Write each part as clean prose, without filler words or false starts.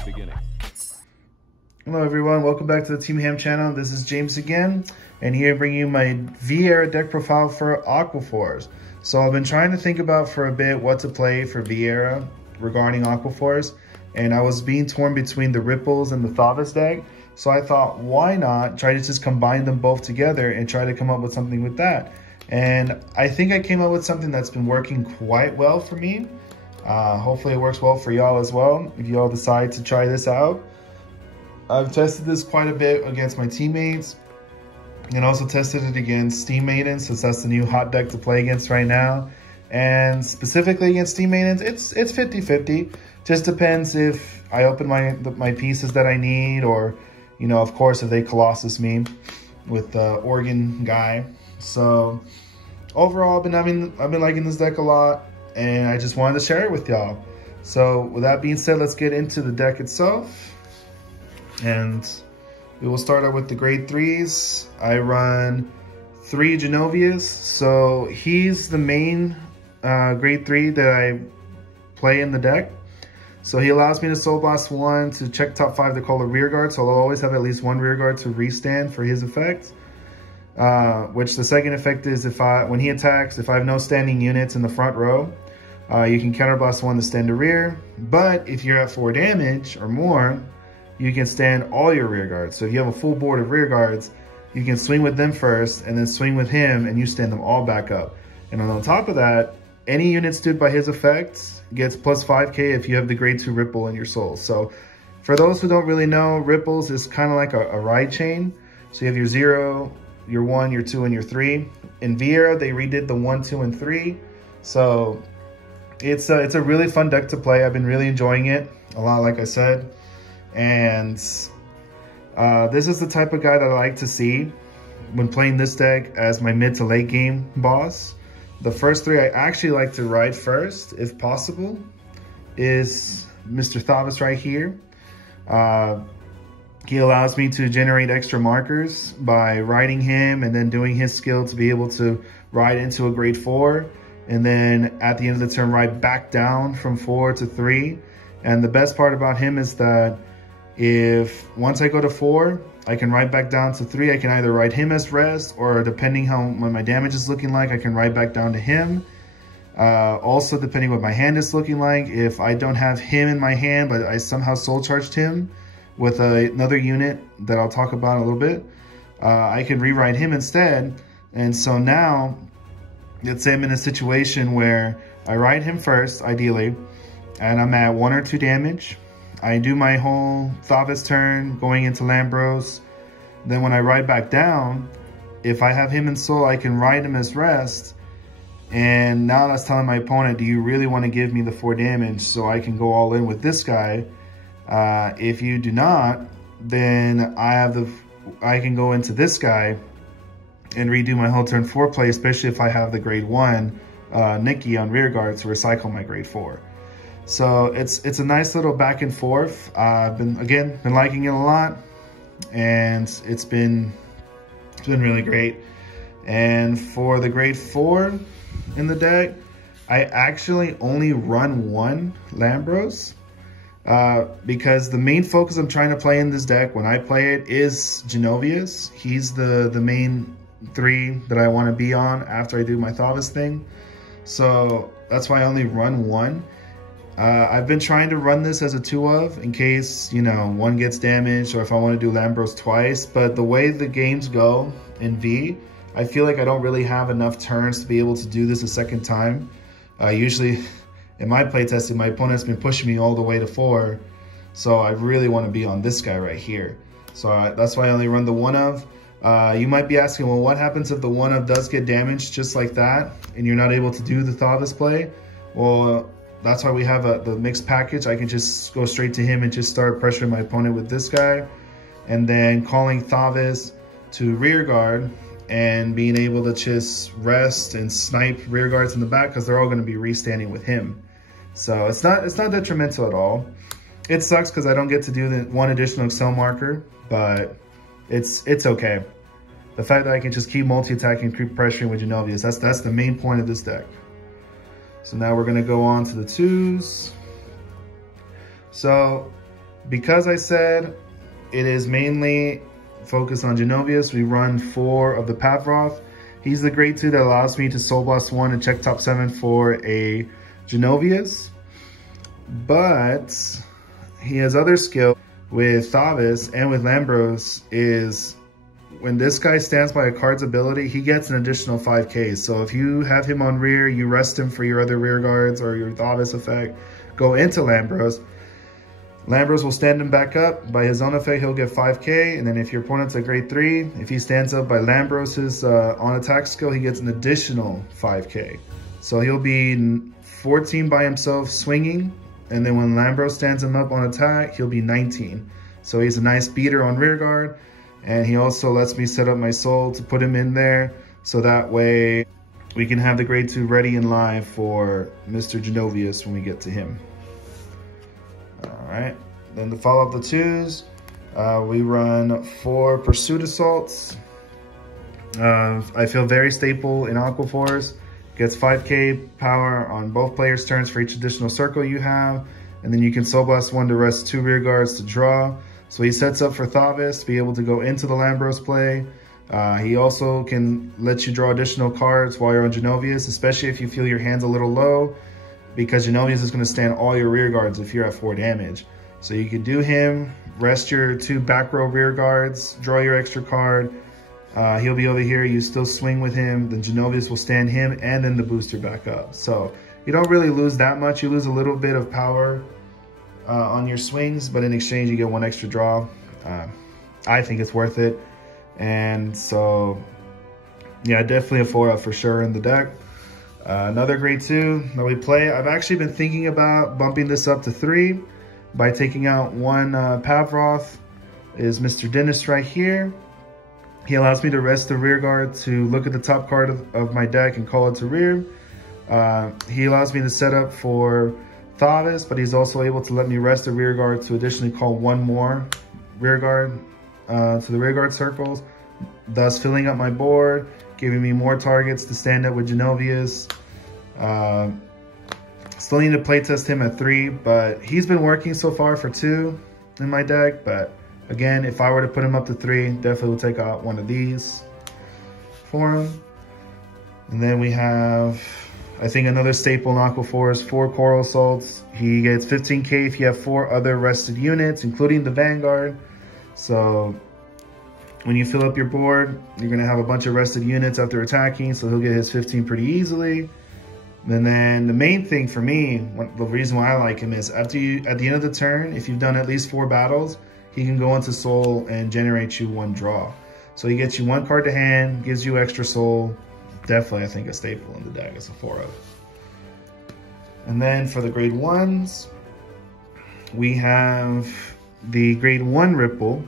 the beginning. Hello everyone, welcome back to the Team Ham channel. This is James again, and here bringing you my V-Era deck profile for Aquaphores. So I've been trying to think about for a bit what to play for V-Era regarding Aquaphores, and I was being torn between the Ripples and the Thavas deck. So I thought, why not try to just combine them both together and try to come up with something with that. And I think I came up with something that's been working quite well for me. Hopefully it works well for y'all as well, if y'all decide to try this out. I've tested this quite a bit against my teammates and also tested it against Steam Maidens, since that's the new hot deck to play against right now. And specifically against Steam Maidens, it's 50-50. Just depends if I open my pieces that I need, or, you know, of course, if they Colossus me with the Oregon guy. So overall, I've been liking this deck a lot, and I just wanted to share it with y'all. So with that being said, let's get into the deck itself. And we will start out with the grade 3s. I run 3 Genovious. So he's the main grade 3 that I play in the deck. So he allows me to Soul Blast 1 to check top 5 to call a rear guard. So I'll always have at least 1 rear guard to restand for his effect. Which the second effect is when he attacks, if I have no standing units in the front row, you can counterblast 1 to stand to rear. But if you're at 4 damage or more, you can stand all your rear guards. So if you have a full board of rear guards, you can swing with them first and then swing with him, and you stand them all back up. And on top of that, any unit stood by his effects gets plus 5k if you have the grade 2 Ripple in your soul. So for those who don't really know, Ripples is kind of like a ride chain. So you have your 0, your 1, your 2, and your 3. In V-Era, they redid the 1, 2, and 3. So it's a really fun deck to play. I've been really enjoying it a lot, like I said. And this is the type of guy that I like to see when playing this deck as my mid to late game boss. The first 3 I actually like to ride first, if possible, is Mr. Thavas right here. He allows me to generate extra markers by riding him and then doing his skill to be able to ride into a grade 4. And then at the end of the turn, ride back down from 4 to 3. And the best part about him is that once I go to 4, I can ride back down to 3. I can either ride him as rest, or depending how my damage is looking like, I can ride back down to him. Also, depending what my hand is looking like, if I don't have him in my hand, but I somehow soul charged him with another unit that I'll talk about in a little bit, I can rewrite him instead. And so now, let's say I'm in a situation where I ride him first, ideally, and I'm at 1 or 2 damage. I do my whole Thavas turn going into Lambros. Then when I ride back down, if I have him in soul, I can ride him as rest. And now that's telling my opponent, do you really want to give me the 4 damage so I can go all in with this guy? If you do not, then I can go into this guy and redo my whole turn 4 play, especially if I have the grade 1 Nikki on rear guard to recycle my grade 4. So it's a nice little back and forth. I've been liking it a lot, and it's been really great. And for the grade 4 in the deck, I actually only run 1 Lambros because the main focus I'm trying to play in this deck when I play it is Genovious. He's the main 3 that I want to be on after I do my Thavas thing. So that's why I only run 1. I've been trying to run this as a 2 of in case, you know, 1 gets damaged, or if I want to do Lambros twice. But the way the games go in V, I feel like I don't really have enough turns to be able to do this a second time. Usually in my playtesting, my opponent's been pushing me all the way to 4. So I really want to be on this guy right here. So that's why I only run the 1 of. You might be asking, well, what happens if the 1 of does get damaged just like that and you're not able to do the Thavas play? Well, that's why we have the mixed package. I can just go straight to him and just start pressuring my opponent with this guy, and then calling Thavas to rear guard and being able to just rest and snipe rear guards in the back, because they're all going to be restanding with him. So it's not detrimental at all. It sucks because I don't get to do the 1 additional Excel marker, but it's okay. The fact that I can just keep multi-attacking and keep pressuring with Genovious, that's the main point of this deck. So now we're gonna go on to the 2s. So Because I said it is mainly focused on Genovious, we run 4 of the Pathroth. He's the grade 2 that allows me to Soul Blast 1 and check top 7 for a Genovious. But he has other skill with Thavas and with Lambros is when this guy stands by a card's ability, he gets an additional 5k. So if you have him on rear, you rest him for your other rear guards or your Thavas effect, go into Lambros. Lambros will stand him back up. By his own effect, he'll get 5k. And then if your opponent's a grade 3, if he stands up by Lambros's on attack skill, he gets an additional 5k. So he'll be 14 by himself swinging. And then when Lambros stands him up on attack, he'll be 19. So he's a nice beater on rear guard. And he also lets me set up my soul to put him in there. So that way we can have the grade 2 ready and live for Mr. Genovious when we get to him. All right, then to follow up the 2s, we run 4 Pursuit Assaults. I feel very staple in Aquaphores. Gets 5k power on both players' turns for each additional circle you have. And then you can Soul Blast 1 to rest 2 rear guards to draw. So he sets up for Thavas to be able to go into the Lambros play. He also can let you draw additional cards while you're on Genovious, especially if you feel your hand's a little low, because Genovious is going to stand all your rear guards if you're at 4 damage. So you could do him, rest your 2 back row rear guards, draw your extra card. He'll be over here, you still swing with him, then Genovious will stand him and then the booster back up. So you don't really lose that much, you lose a little bit of power on your swings, but in exchange you get 1 extra draw. I think it's worth it. And so, yeah, definitely a 4-up for sure in the deck. Another grade 2 that we play, I've actually been thinking about bumping this up to 3 by taking out 1 Pathroth, is Mr. Dennis right here. He allows me to rest the rear guard to look at the top card of my deck and call it to rear. He allows me to set up for Thavas, but he's also able to let me rest the rear guard to additionally call 1 more rear guard to the rear guard circles, thus filling up my board, giving me more targets to stand up with Genovious. Still need to playtest him at 3, but he's been working so far for 2 in my deck. But again, if I were to put him up to 3, definitely would take out 1 of these for him. And then we have, I think, another staple in Aquaphores, 4 Coral Assaults. He gets 15k if you have 4 other rested units, including the Vanguard. So when you fill up your board, you're going to have a bunch of rested units after attacking, so he'll get his 15 pretty easily. And then the main thing for me, the reason why I like him is at the end of the turn, if you've done at least 4 battles, he can go into soul and generate you 1 draw. So he gets you 1 card to hand, gives you extra soul. Definitely, I think, a staple in the deck as a 4-up. And then for the grade 1s, we have the grade 1 Ripple,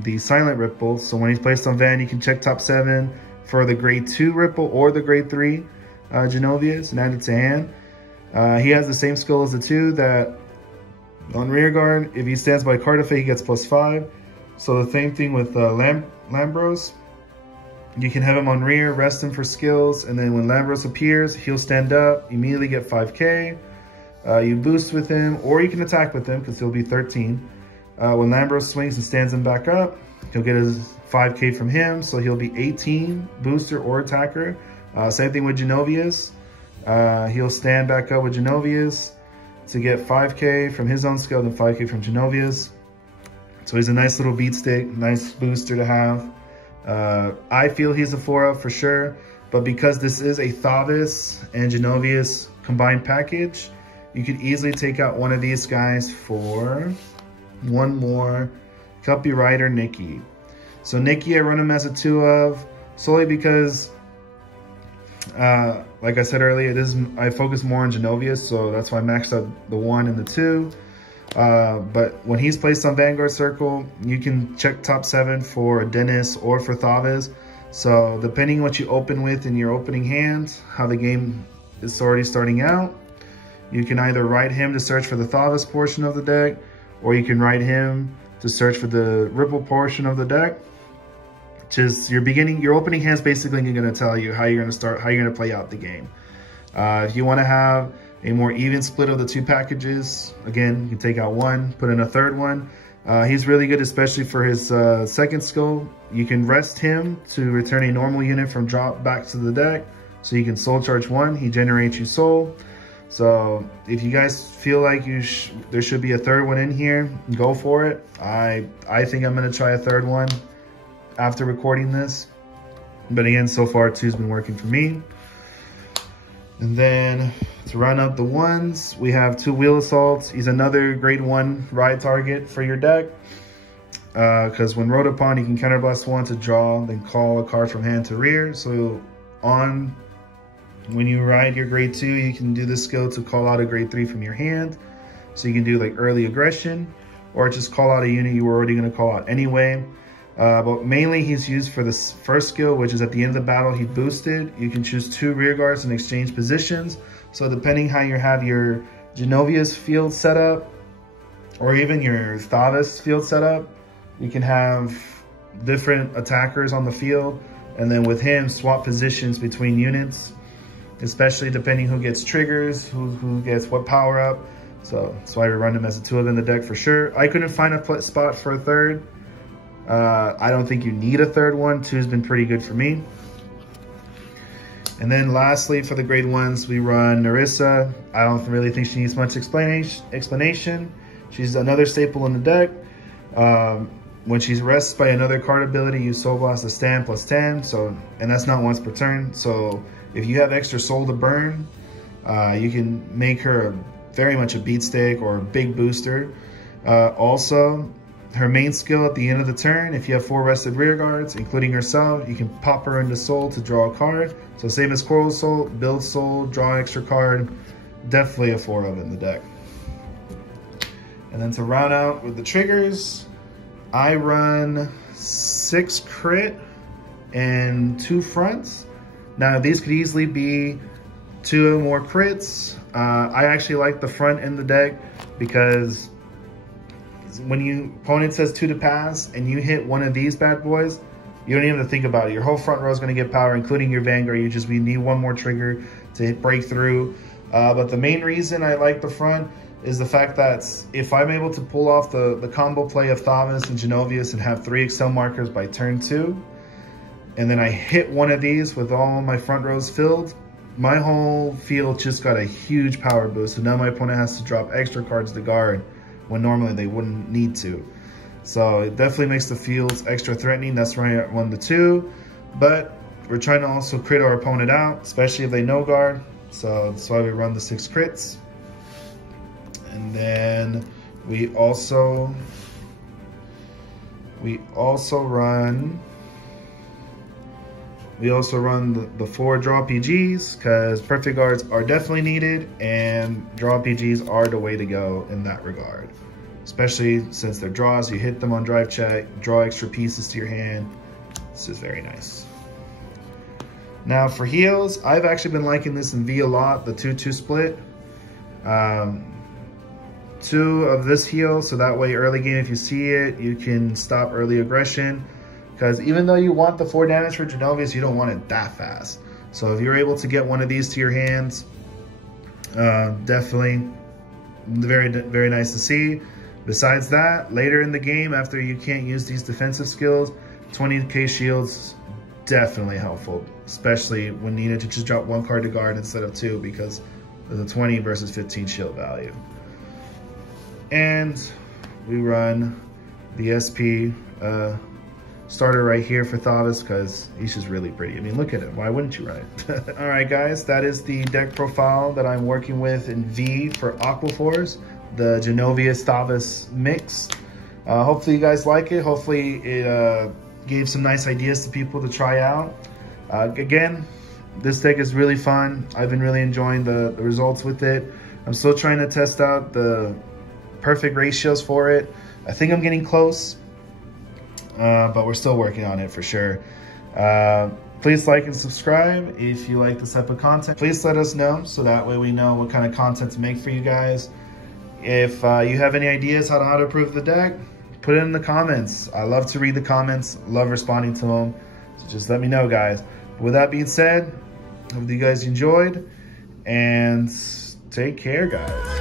the Silent Ripple. So when he's placed on Van, you can check top 7 for the grade 2 Ripple or the grade 3 Genovious and add it to hand. He has the same skill as the 2 that on rear guard, if he stands by card effect, he gets +5. So the same thing with Lambros. You can have him on rear, rest him for skills, and then when Lambros appears, he'll stand up, immediately get 5k. You boost with him, or you can attack with him because he'll be 13. When Lambros swings and stands him back up, he'll get his 5k from him, so he'll be 18, booster or attacker. Same thing with Genovious. He'll stand back up with Genovious to get 5k from his own skill and 5k from Genovious. So he's a nice little beat stick, nice booster to have. I feel he's a 4-up for sure, but because this is a Thavas and Genovious combined package, you could easily take out 1 of these guys for 1 more Cuppy Rider Nikki. So Nikki, I run him as a 2-of, solely because, like I said earlier, I focus more on Genovious, so that's why I maxed out the 1 and the 2. But when he's placed on Vanguard Circle, you can check top 7 for a Dennis or for Thavas. So depending on what you open with in your opening hand, how the game is already starting out, you can either ride him to search for the Thavas portion of the deck, or you can ride him to search for the Ripple portion of the deck. Just your opening hand's basically going to tell you how you're going to start, how you're going to play out the game. If you want to have a more even split of the two packages. Again, you can take out one, put in a third one. He's really good, especially for his second skill. You can rest him to return a normal unit from drop back to the deck. So you can soul charge one, he generates you soul. So if you guys feel like there should be a third one in here, go for it. I think I'm gonna try a third one after recording this. But again, so far two's been working for me. And then to round out the ones, we have 2 wheel assaults. He's another grade 1 ride target for your deck. Because when rode upon, you can counterblast 1 to draw, then call a card from hand to rear. So when you ride your grade 2, you can do this skill to call out a grade 3 from your hand. So you can do like early aggression, or just call out a unit you were already gonna call out anyway. But mainly he's used for this first skill, which is at the end of the battle, he boosted. You can choose 2 rear guards and exchange positions. So depending how you have your Genovious field set up, or even your Thavas field set up, you can have different attackers on the field. And then with him, swap positions between units, especially depending who gets triggers, who gets what power up. So that's why we run him as a 2 in the deck for sure. I couldn't find a spot for a third. I don't think you need a third one. 2's been pretty good for me. And then lastly, for the grade 1s, we run Nerissa. I don't really think she needs much explanation. She's another staple in the deck. When she's rested by another card ability, you soul blast a stand plus 10. So, and that's not once per turn. So if you have extra soul to burn, you can make her very much a beat stick or a big booster. Also, her main skill at the end of the turn, if you have 4 rested rear guards, including herself, you can pop her into soul to draw a card. So same as Coral Soul, build soul, draw an extra card. Definitely a 4 in the deck. And then to round out with the triggers, I run 6 crit and 2 fronts. Now these could easily be 2 or more crits. I actually like the front in the deck because when your opponent says 2 to pass and you hit one of these bad boys, you don't even have to think about it. Your whole front row is going to get power, including your Vanguard. We need one more trigger to break through. But the main reason I like the front is the fact that if I'm able to pull off the combo play of Thavas and Genovious and have 3 Excel markers by turn 2, and then I hit one of these with all my front rows filled, my whole field just got a huge power boost. So now my opponent has to drop extra cards to guard when normally they wouldn't need to. So it definitely makes the fields extra threatening. That's why I run the 2. But we're trying to also crit our opponent out, especially if they no guard. So that's why we run the 6 crits. And then we also run the 4 draw PGs, because perfect guards are definitely needed and draw PGs are the way to go in that regard. Especially since they're draws, you hit them on drive check, draw extra pieces to your hand. This is very nice. Now for heals, I've actually been liking this in V a lot, the 2-2 split. 2 of this heal, so that way early game if you see it, you can stop early aggression. Because even though you want the 4 damage for Genovious, you don't want it that fast. So if you're able to get one of these to your hands, definitely very, very nice to see. Besides that, later in the game, after you can't use these defensive skills, 20k shields, definitely helpful. Especially when needed to just drop 1 card to guard instead of 2, because there's a 20 versus 15 shield value. And we run the SP starter right here for Thavas, because he's just really pretty. I mean, look at it. Why wouldn't you run it? All right, guys, that is the deck profile that I'm working with in V for Aquaphores, the Genovious Thavas mix. Hopefully you guys like it. Hopefully it gave some nice ideas to people to try out. Again, this deck is really fun. I've been really enjoying the results with it. I'm still trying to test out the perfect ratios for it. I think I'm getting close. But we're still working on it for sure. Please like and subscribe if you like this type of content. Please let us know so that way we know what kind of content to make for you guys. If you have any ideas how to improve the deck, put it in the comments. I love to read the comments, love responding to them. So just let me know, guys. With that being said, hope you guys enjoyed, and Take care, guys.